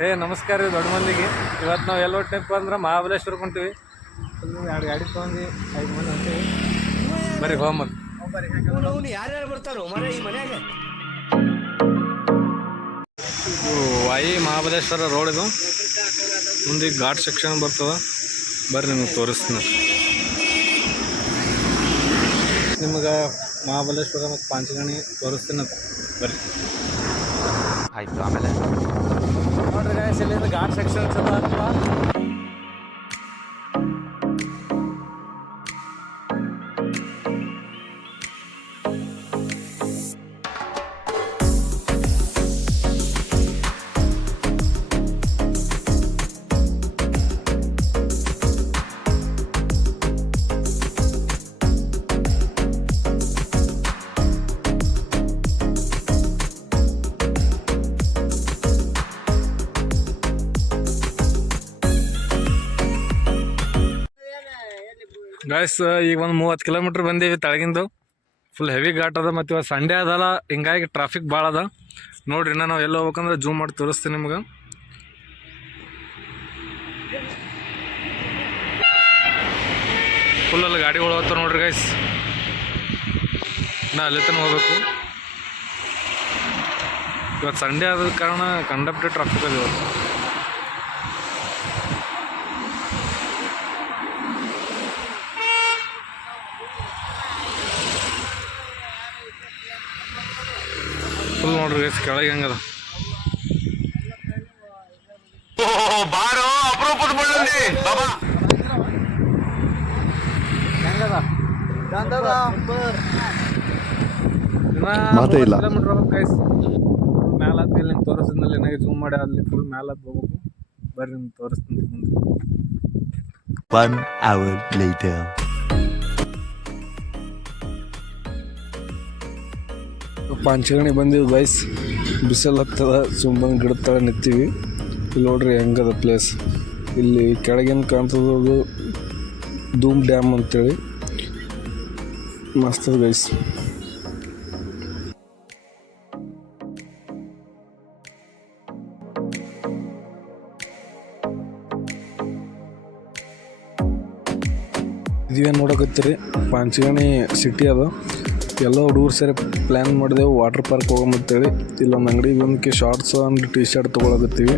ನಮಸ್ಕಾರ ರೀ ದೊಡ್ಡ ಮಂದಿಗೆ. ಇವತ್ತು ನಾವು ಎಲ್ಲ ಹೊಟ್ಟೆಪ್ಪ ಅಂದ್ರೆ ಮಹಾಬಲೇಶ್ವರ ಹೊಂಟಿವಿ. ಎರಡು ಗಾಡಿ ತೊಗೊಂಡು 5 ಮಂದಿ ಹೊಂಟೀವಿ. ಬರ್ರಿ ಹೋಮತ್ ಯಾರ್ಯಾರು ಬರ್ತಾರೋ ಮನೆ ಈ ಮನ್ಯಾಗ. ವಾಯಿ ಮಹಾಬಲೇಶ್ವರ ರೋಡ್ ಇದು. ಮುಂದೆ ಘಾಟ್ ಸೆಕ್ಷನ್ ಬರ್ತದ. ಬರ್ರಿ ನಿಮ್ಗೆ ತೋರಿಸ್ತೀನಿ. ನಿಮ್ಗೆ ಮಹಾಬಲೇಶ್ವರ ಮತ್ತು ಪಾಂಚಗಣಿ ತೋರಿಸ್ತೀನಿ. ಬರ್ರಿ ಆಯ್ತು. ಆಮೇಲೆ ನೋಡ್ರಿ ಗಾಯ್ಸ್, ಇಲ್ಲಿಂದ ಘಾಟ್ ಸೆಕ್ಷನ್ ಚಲೋ ಆಗ್ತವ. ಗಾಯ್ಸ್, ಈಗ ಒಂದು 30 ಕಿಲೋಮೀಟ್ರ್ ಬಂದೀವಿ ತಳಗಿಂದು. ಫುಲ್ ಹೆವಿ ಘಾಟ್ ಅದ. ಮತ್ತು ಇವತ್ತು ಸಂಡೇ ಅದಲ್ಲ, ಹಿಂಗಾಗಿ ಟ್ರಾಫಿಕ್ ಭಾಳ ಅದ. ನೋಡ್ರಿ, ನಾವು ಎಲ್ಲಿ ಹೋಗ್ಬೇಕಂದ್ರೆ ಜೂಮ್ ಮಾಡಿ ತೋರಿಸ್ತೀನಿ ನಿಮ್ಗೆ. ಫುಲ್ಲಲ್ಲಿ ಗಾಡಿಗಳು ಹೋಗ್ತಾವೆ ನೋಡ್ರಿ ಗೈಸ್. ನಾ ಅಲ್ಲಿ ತನಕ ಹೋಗ್ಬೇಕು. ಇವತ್ತು ಸಂಡೇ ಆದ ಕಾರಣ ಕಂಡಕ್ಟರ್ ಟ್ರಾಫಿಕ್ ಅದ ಇವತ್ತು. ಫುಲ್ ನೋಡ್ರಿ ಗೈಸ್, ಕೆಳಗೆ ಹೆಂಗದ. ಬಾರೋ ಅಪರೂಪದ ಮುಳ್ಳಂದಿ ಬಾಬಾ ಹೆಂಗದ ಮಾತೇ ಇಲ್ಲ. ಕಿಲೋಮೀಟ್ರ್ ಹೋಗ್ಬೇಕು ಗೈಸ್. ಮ್ಯಾಲೆ ಹತ್ತಿ ಇಲ್ಲಿ ನಿಮ್ಗೆ ತೋರಿಸಿದ್ನಲ್ಲಿ ನನಗೆ ಜೂಮ್ ಮಾಡಿ ಅಲ್ಲಿ ಫುಲ್ ಮ್ಯಾಲೆ ಹತ್ತಿ ಹೋಗ್ಬೇಕು. ಬರ್ರಿ ನಿಮ್ಗೆ ತೋರಿಸ್ತೀನಿ ಮುಂದೆ. 1 hour later. ಪಾಂಚಗಣಿ ಬಂದೀವಿ ಗೈಸ್. ಬಿಸಿಲು ಹತ್ತದ, ಸುಮ್ಮನೆ ಗಿಡದ ತಳ ನಿಂತೀವಿ. ಇಲ್ಲಿ ನೋಡ್ರಿ ಹೆಂಗದ ಪ್ಲೇಸ್. ಇಲ್ಲಿ ಕೆಳಗಿನ ಕಾಣ್ತದ ಧೂಮ್ ಡ್ಯಾಮ್ ಅಂತೇಳಿ. ಮಸ್ತ್ ಗೈಸ್. ಇದೇನು ನೋಡಕತ್ತೀರಿ, ಪಾಂಚಗಣಿ ಸಿಟಿ ಅದ. ಎಲ್ಲ ಹುಡುಗರು ಸೇರಿ ಪ್ಲ್ಯಾನ್ ಮಾಡಿದೆವು ವಾಟರ್ ಪಾರ್ಕ್ ಹೋಗಂತೇಳಿ. ಇಲ್ಲೊಂದು ಅಂಗಡಿ ಬಂದಕ್ಕೆ ಶಾರ್ಟ್ಸ್ ಆ್ಯಂಡ್ ಟಿ ಶರ್ಟ್ ತೊಗೊಳಕತ್ತೀವಿ.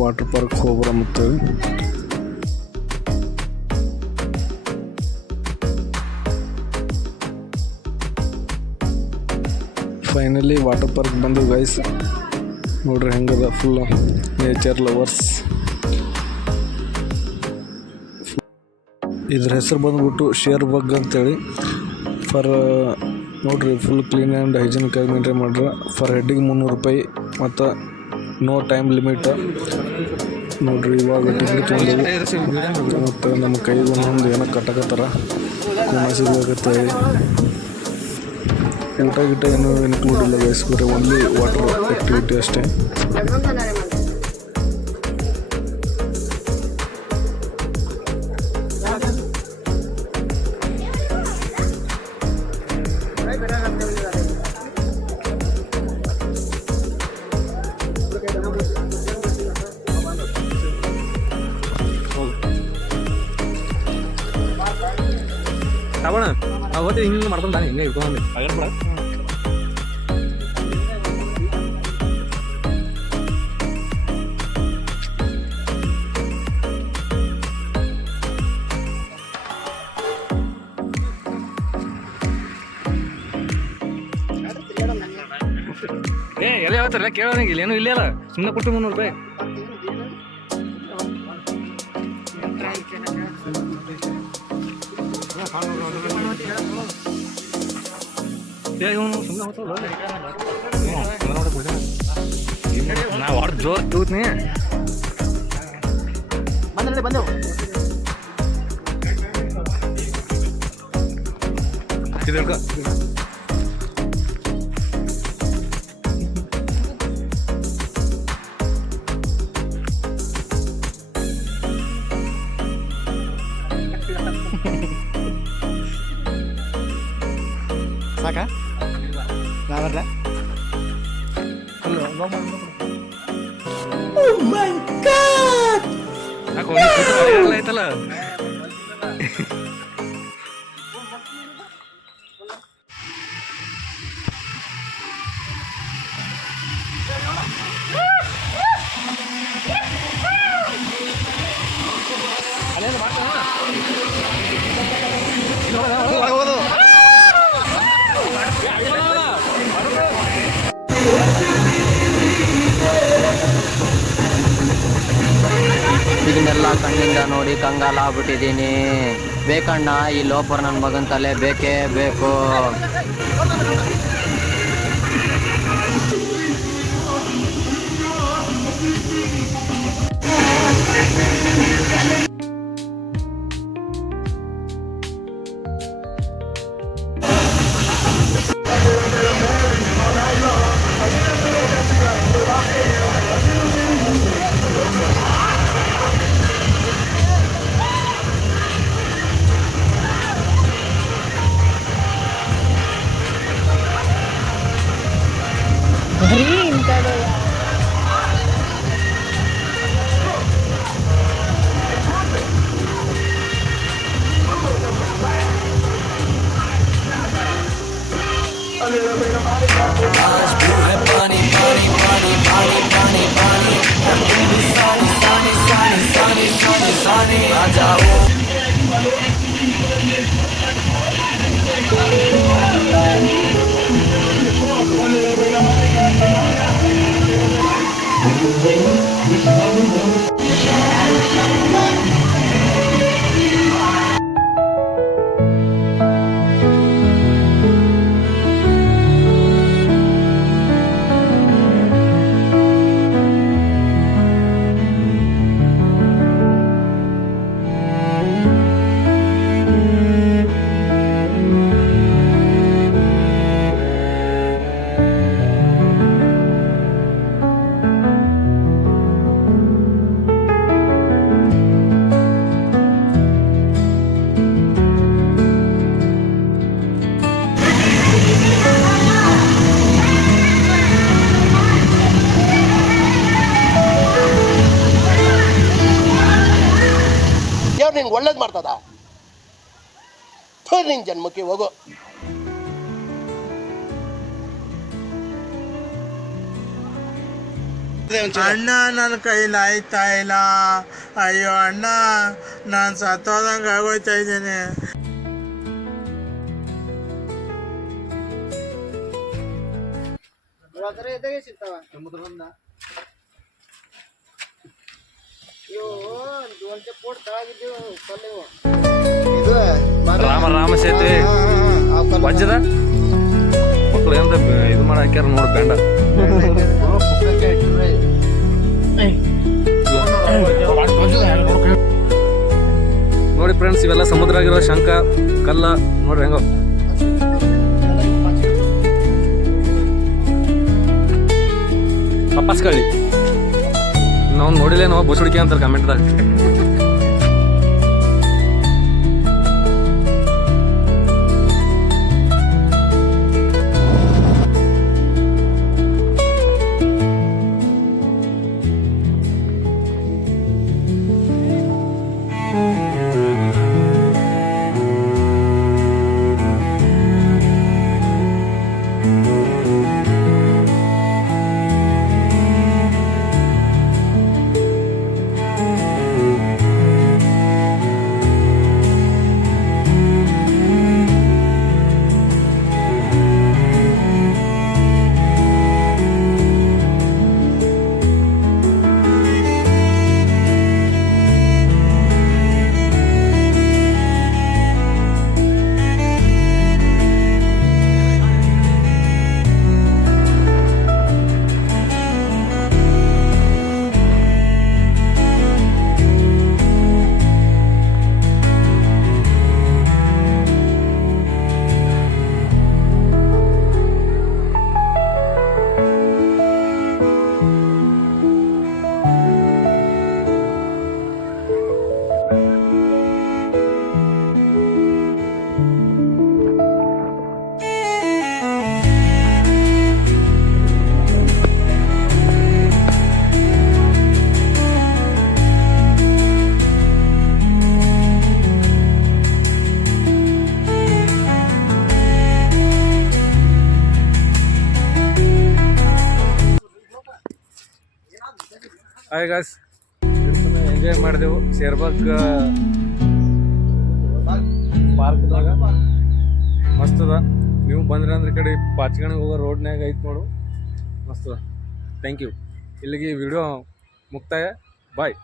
ವಾಟರ್ ಪಾರ್ಕ್ ಹೋಗ್ಬರಂತೇಳಿ. ಫೈನಲಿ ವಾಟರ್ ಪಾರ್ಕ್ ಬಂದವು ಗೈಸ್. ನೋಡ್ರಿ ಹೆಂಗದ, ಫುಲ್ ನೇಚರ್ ಲವರ್ಸ್. ಇದ್ರ ಹೆಸರು ಬಂದ್ಬಿಟ್ಟು ಶೇರ್ ಬಗ್ ಅಂತೇಳಿ. ನೋಡ್ರಿ ಫುಲ್ ಕ್ಲೀನ್ ಆ್ಯಂಡ್ ಹೈಜಿನಿಕ್ ಆಗಿ ಮೇಂಟೈನ್ ಮಾಡ್ರೆ. ಫರ್ ಹೆಡ್ಡಿಗೆ 300 ರೂಪಾಯಿ ಮತ್ತು ನೋ ಟೈಮ್ ಲಿಮಿಟ್. ನೋಡ್ರಿ ಇವಾಗ ಟಿಕೆಟ್ ತೊಗೊಂಡು ಮತ್ತು ನಮ್ಮ ಕೈಗೆ ಒಂದೊಂದು ಏನೋ ಕಟ್ಟಕತ್ತಾರ ಸಿಗ್ಬೇಕಂತೇಳಿ. ಊಟ ಗಿಟ ಏನೂ ಇನ್ಕ್ಲೂಡ್ ಇಲ್ಲ ಗೈಸ್, ಬರೀ ಓನ್ಲಿ ವಾಟರ್ ಆ್ಯಕ್ಟಿವಿಟಿ ಅಷ್ಟೇ. ತಗೋಣ ಅವತ್ತು ಹಿಂಗೆ ಮಾಡ್ಕೊಂತಾನೆ, ಹಿಂಗೆ ಇಟ್ಕೊಂಡು ಕೂಡ ಎಲ್ಲ ಹೇಳ್ತಾರಲ್ಲ ಕೇಳೋನಿಗೆ. ಇಲ್ಲೇನು ಇಲ್ಲ ಅಲ್ಲ, ಸುಮ್ಮನೆ ಕೊಟ್ಟು 300 ರೂಪಾಯಿ. ನಾ ಹೊಡ್ ಜೋರ್ ತೂತ್ನಿ ಬಂದೆವು. ಸಾಕ ನಾವಲ್ಲ ಯಾಕೋ ನೀ ಕೂತು ಮಳೆಗಾಲ ಆಯ್ತಲ್ಲ. ಇದನ್ನೆಲ್ಲ ಕಣ್ಣಿಂದ ನೋಡಿ ಕಂಗಾಲಾಗ್ಬಿಟ್ಟಿದ್ದೀನಿ. ಬೇಕಣ್ಣ, ಈ ಲೋಪರ್ ನನ್ನ ಮಗನ ತಲೆ ಬೇಕೇ ಬೇಕು. ದೇವ್ರು ನಿಂಗೆ ಒಳ್ಳೇದು ಮಾಡ್ತದ. ನಿನ್ ಜನ್ಮಕ್ಕೆ ಹೋಗೋ. ಅಣ್ಣ ನನ್ನ ಕೈಲಿ ಆಯ್ತಾ ಇಲ್ಲ. ಅಯ್ಯೋ ಅಣ್ಣ, ನಾನು ಸತ್ತೋದಂಗೆ ಆಗೋಯ್ತಾ ಇದ್ದೀನಿ. ರಾಮ ಸೇತುವೆ ವಜ್ಜದ ಮಕ್ಕಳು ಎಂತ ಇದು ಮಾಡಿ ಹಾಕ್ಯಾರ ನೋಡಿ ಬೆಂಡ. ನೋಡಿ ಫ್ರೆಂಡ್ಸ್, ಇವೆಲ್ಲ ಸಮುದ್ರ ಆಗಿರೋ ಶಂಕ ಕಲ್ಲ ನೋಡ್ರಿ ಹೆಂಗೋ. ಪಪ್ಪಾಸ್ಕಳ್ಳಿ ನಾವು ನೋಡಿಲ್ಲೇನೋ ಬಸುಡಿಕೆ ಅಂತಾರೆ ಕಮೆಂಟ್ದಾಗ. ಹಾಯ್ ಗಾಯ್ಸ್, ಎಂಜಾಯ್ ಮಾಡಿದೆವು ಶೇರ್ಬಾಗ್ ಪಾರ್ಕ್ದಾಗ. ಮಸ್ತ್ ಅದ. ನೀವು ಬಂದ್ರೆ ಅಂದ್ರೆ ಈ ಕಡೆ ಪಾಚ್ಗಣಿಗೆ ಹೋಗೋ ರೋಡ್ನ್ಯಾಗ ಐತೆ ನೋಡು, ಮಸ್ತ್ ಅದ. Thank you. ಇಲ್ಲಿಗೆ ವಿಡಿಯೋ ಮುಕ್ತಾಯ. ಬಾಯ್.